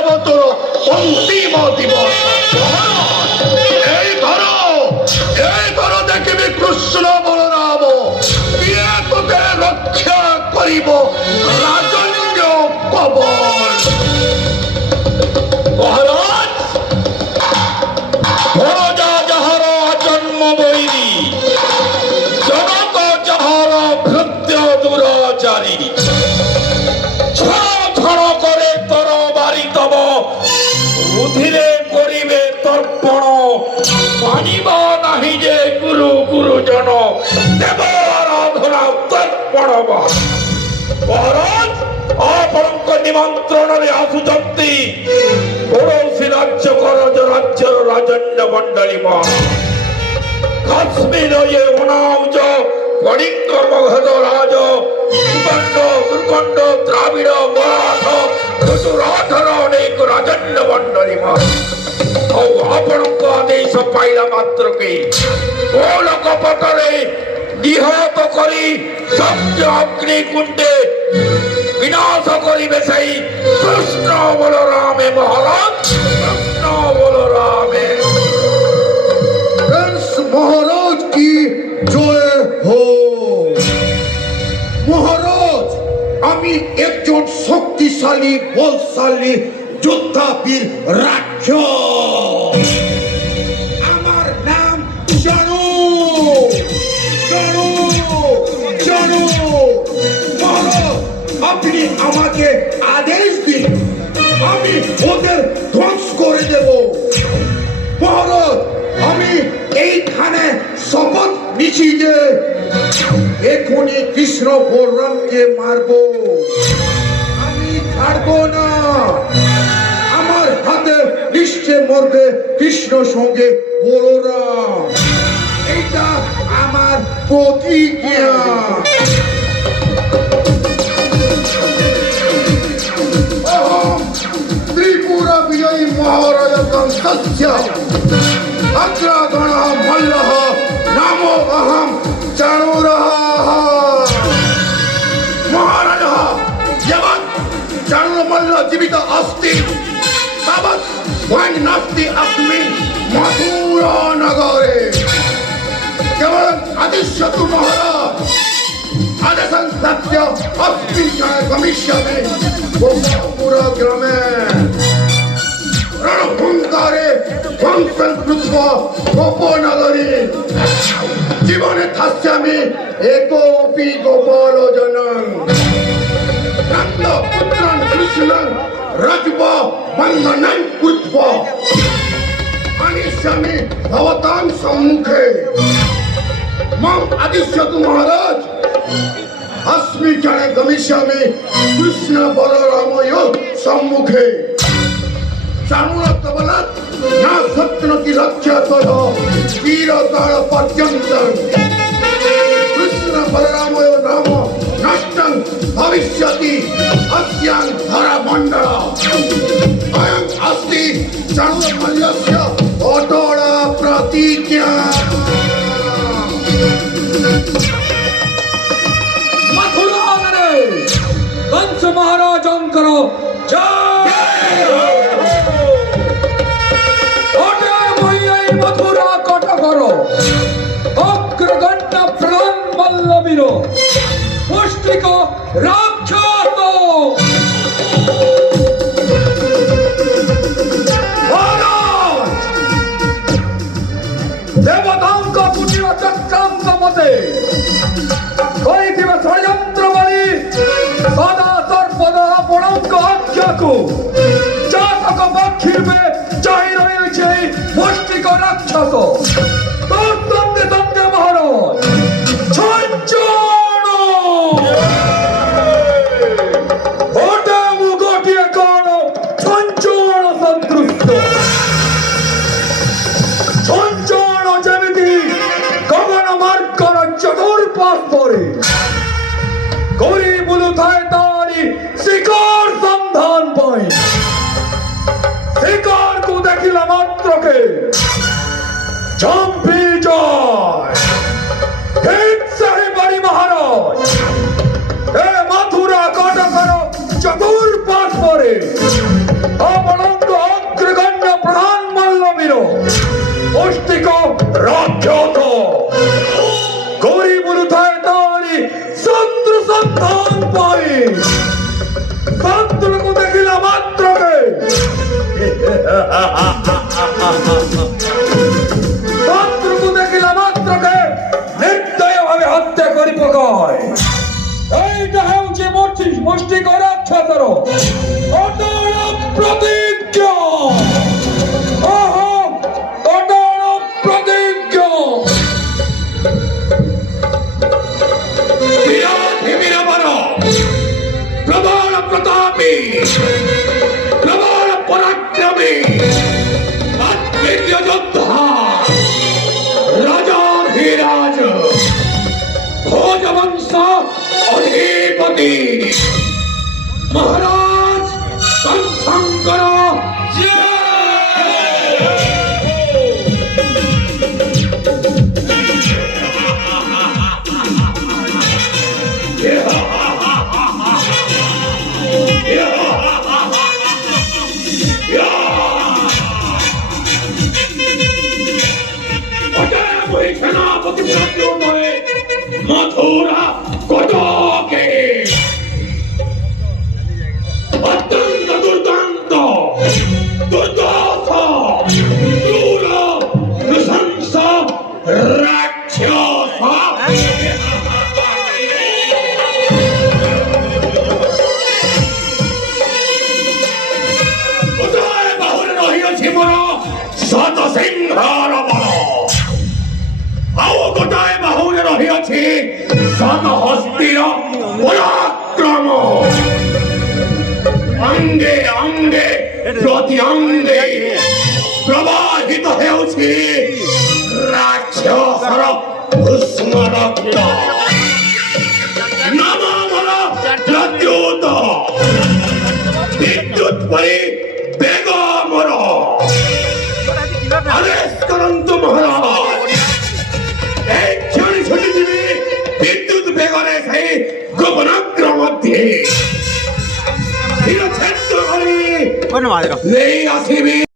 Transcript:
দেবতর অন্তিম দিবস। এই ধরো দেখিবি কৃষ্ণ বলরাম কিয়ে তোকে রক্ষা করিব রাজন্য কবল। মহারাজ, প্রজা যাহার জন্ম বৈরী, জনক যাহার ভৃত্য দুরাচারী, ঝড় করে তর বাড়ি তব রুধিরে করিবে তর্পণ, মানিব নাহি যে গুরু গুরুজন দেব আরাধনা তর্পণ। মহারাজ, ଆପଣଙ୍କ ନିମନ୍ତ୍ରଣରେ ଆସୁଛନ୍ତି ପଡ଼ୋଶୀ ରାଜ୍ୟ କରଜ ରାଜ୍ୟର ରାଜନ୍ୟ ମଣ୍ଡଳୀ। କାଶ୍ମୀର ଏ ଅନାଉଜ କଳିଙ୍ଗ ମଗଧ ରାଜ ସୁଗଣ୍ଡ ଦୁର୍ଗଣ୍ଡ ଦ୍ରାବିଡ଼ ମରାଠ ଗୁଜରାଟର ଅନେକ ରାଜନ୍ୟ ମଣ୍ଡଳୀ। ଆଉ ଆପଣଙ୍କ ଆଦେଶ ପାଇଲା ମାତ୍ରକେ କୋଳ କପଟରେ ନିହତ କରି ସତ୍ୟ ଅଗ୍ନି କୁଣ୍ଡେ विनाश करिबे सही कृष्ण बलरामे। महाराज, कृष्ण बलरामे। महाराज की जय हो। महाराज, আমি একজন শক্তিশালী বলশালী যোদ্ধা বীর রাক্ষস। আমার নাম জানো জানো জানো। মহারাজ, আপনি আমাকে আদেশ দিন, আমি ওদের ধ্বংস করে দেব। মহারাজ, আমি এইখানে শপথ নিচ্ছি যে এখনই কৃষ্ণ বলরামকে মারব, আমি ছাড়বো না। আমার হাতে নিশ্চয় মরবে কৃষ্ণ সঙ্গে বলরাম। এইটা আমার প্রতিজ্ঞা। त्रिपुरा विजयी महाराज कंसस्य अग्रगण मल्लः नामो अहम चाणूरः। महाराज, यवत् चाणूरमल्ल जीवित अस्ति तावत् वयं नास्ति अस्मिन् मथुरा नगरे। केवल आदिश्यतु महाराज आदेशं प्राप्य अस्मिन् क्षणे गमिष्यामि गोपालपुरा ग्रामे। रणभूङ्कारे ध्वंसं कृत्वा गोपनगरी जीवने स्थास्यामि एकोऽपि गोपालजनं। नन्दपुत्रं कृष्णं रज्वा बन्धनं कृत्वा आनिष्यामि भवतां सम्मुखे। माम् आदिश्यतु महाराज। अस्मि क्षणे गमिष्यामि कृष्ण बलरामयोः सम्मुखे। चाणूरत्वबलात् न शक्नोति रक्षतः चिरकाल पर्यन्तं। कृष्ण बलरामयोः नाम नष्टं भविष्यति अस्यां धरामण्डल। अयम् अस्ति चाणूरमल्लस्य अटळ प्रतिज्ञा। कंस महाराजंकर जय हो। मथुरा कटकर अग्रगण्य प्राण वल्लभीर पुष्टिक राक्षस देवतांक कुटीर चक्रांत मते षड्यंत्र बली सदा सर्वदा आपणक आज्ञाकु जातक पक्षीर्वे चाहि रहिছে पुष्टिक राक्षस। তোর সঙ্গে সঙ্গে মহারাজ ছঞ্চন ওটা মুগটিয়ে কোন ছঞ্চন সদৃশ্য ছঞ্চন যেমিতি গগন মার্গর চতুর্পাশ ধরে গৌরী বুলুথায় তারি শিকার সন্ধান পাই। শিকার কু দেখিলা মাত্রকে চম্পি যায় হিংসাহে বাড়ি মহারাজ। এ মথুরা কটকর চতুর্পাশ পরে আপন প্রাণ পাই শত্রুকে দেখিলা মাত্রকে শত্রুকে দেখিলা মাত্রকে নির্দয় ভাবে হত্যা করি পকায় এইটা হচ্ছে মুষ্টিক রাক্ষসর অটল প্রতিজ্ঞা অটল প্রতিজ্ঞা প্রবল প্রতাপী প্রবল পরাক্রমী আত্মীয় যোদ্ধা রাজাধিরাজ ভোজবংশ অধিপতি মহারাজ শঙ্কর সেনাপতি মথুরা কটকে অত্যন্ত দুর্দান্ত দুর্দশ ক্রূর নৃশংস রাক্ষস উদয় বাহুরে রহিয়াছি মোর শত সিংহর বল ଆଉ ଗୋଟାଏ ବାହୁରେ ରହିଅଛି ଶତ ହସ୍ତିର ପରାକ୍ରମ ଅଙ୍ଗେ ଅଙ୍ଗେ ପ୍ରତି ଅଙ୍ଗେ ପ୍ରବାହିତ ହେଉଛି ରାକ୍ଷସର ଭୂଷ୍ମ ରକ୍ତ ନାମ ମୋର ପ୍ରତ୍ୟୁତ ବିଦ୍ୟୁତ ପରି ବେଗ ମୋର ଆଦେଶ କରନ୍ତୁ ମହାରାଜ ছুটিজীবী বিদ্যুৎ বেগরে সেই গোপনাগ্র মধ্যে শিরচ্ছেদ করি নেই আসিবি